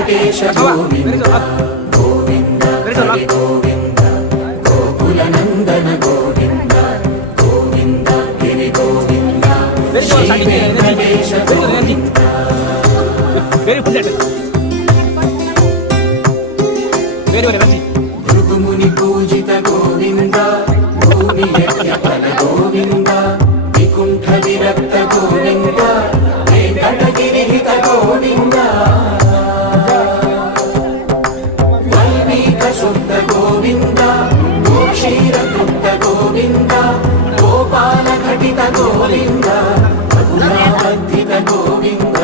వెంకటేశ గోవింద గోవింద హరి గోవింద గోకుల నందన గోవింద గోవింద గిరి గోవింద శ్రీ వెంకటేశ గోవింద భృగుముని పూజిత గోవింద భూమి యజ్ఞఫల గోవింద వికుంఠ విరక్త గోవింద వెంకటగిరిహిత గోవింద వల్మీక శుద్ధ గోవింద గోక్షీర తృప్త గోవింద గోపాల ఘటిత గోవింద రఘునాథిత గోవింద